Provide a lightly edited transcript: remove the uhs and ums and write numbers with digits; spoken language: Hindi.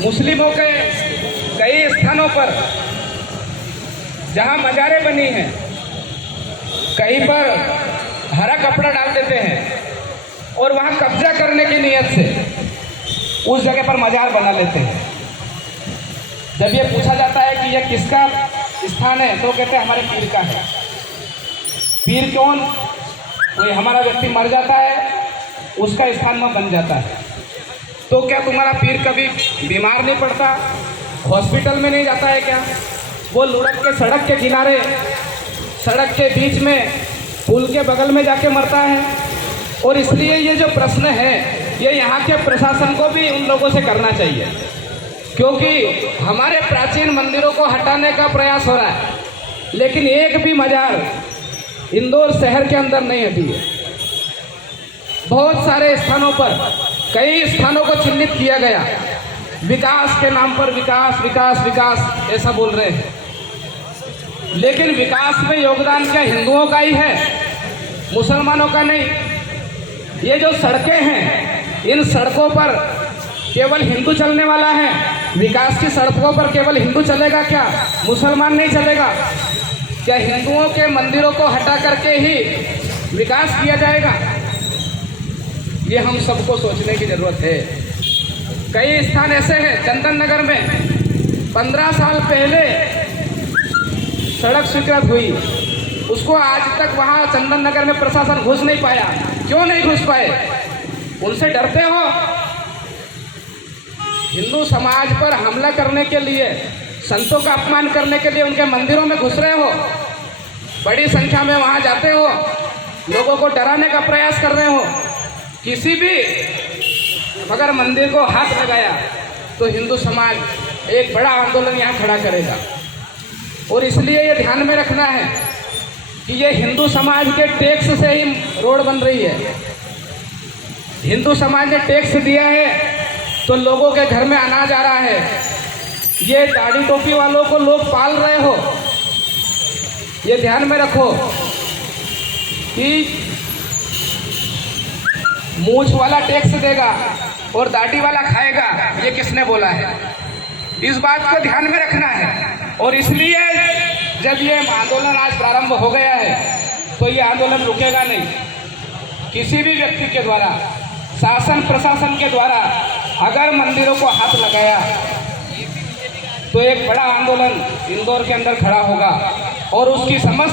मुस्लिमों के कई स्थानों पर जहां मजारें बनी हैं, कहीं पर हरा कपड़ा डाल देते हैं और वहां कब्जा करने की नीयत से उस जगह पर मजार बना लेते हैं। जब ये पूछा जाता है कि यह किसका स्थान है तो कहते हैं हमारे पीर का है। पीर कौन? कोई हमारा व्यक्ति मर जाता है, उसका स्थान में बन जाता है। तो क्या तुम्हारा पीर कभी बीमार नहीं पड़ता, हॉस्पिटल में नहीं जाता है क्या? वो लुढ़क के सड़क के किनारे, सड़क के बीच में, पुल के बगल में जाके मरता है। और इसलिए ये जो प्रश्न है ये यहाँ के प्रशासन को भी उन लोगों से करना चाहिए, क्योंकि हमारे प्राचीन मंदिरों को हटाने का प्रयास हो रहा है, लेकिन एक भी मजार इंदौर शहर के अंदर नहीं हटी है। बहुत सारे स्थानों पर, कई स्थानों को चिन्हित किया गया, विकास के नाम पर विकास विकास विकास ऐसा बोल रहे हैं, लेकिन विकास में योगदान क्या हिंदुओं का ही है, मुसलमानों का नहीं। ये जो सड़कें हैं, इन सड़कों पर केवल हिंदू चलने वाला है। विकास की सड़कों पर केवल हिंदू चलेगा क्या? मुसलमान नहीं चलेगा क्या? हिंदुओं के मंदिरों को हटा करके ही विकास किया जाएगा? ये हम सबको सोचने की जरूरत है। कई स्थान ऐसे हैं, चंदन नगर में 15 साल पहले सड़क स्वीकृत हुई, उसको आज तक वहाँ चंदन नगर में प्रशासन घुस नहीं पाया। क्यों नहीं घुस पाए? उनसे डरते हो? हिंदू समाज पर हमला करने के लिए, संतों का अपमान करने के लिए उनके मंदिरों में घुस रहे हो, बड़ी संख्या में वहाँ जाते हो, लोगों को डराने का प्रयास कर रहे हो। किसी भी अगर मंदिर को हाथ लगाया तो हिंदू समाज एक बड़ा आंदोलन यहाँ खड़ा करेगा। और इसलिए ये ध्यान में रखना है कि ये हिंदू समाज के टैक्स से ही रोड बन रही है। हिंदू समाज ने टैक्स दिया है तो लोगों के घर में अनाज आ रहा है। ये दाढ़ी टोपी वालों को लोग पाल रहे हो, ये ध्यान में रखो कि मूछ वाला टैक्स देगा और दाढ़ी वाला खाएगा, ये किसने बोला है? इस बात को ध्यान में रखना है। और इसलिए जब ये आंदोलन आज प्रारंभ हो गया है तो ये आंदोलन रुकेगा नहीं। किसी भी व्यक्ति के द्वारा, शासन प्रशासन के द्वारा अगर मंदिरों को हाथ लगाया तो एक बड़ा आंदोलन इंदौर के अंदर खड़ा होगा और उसकी समस्त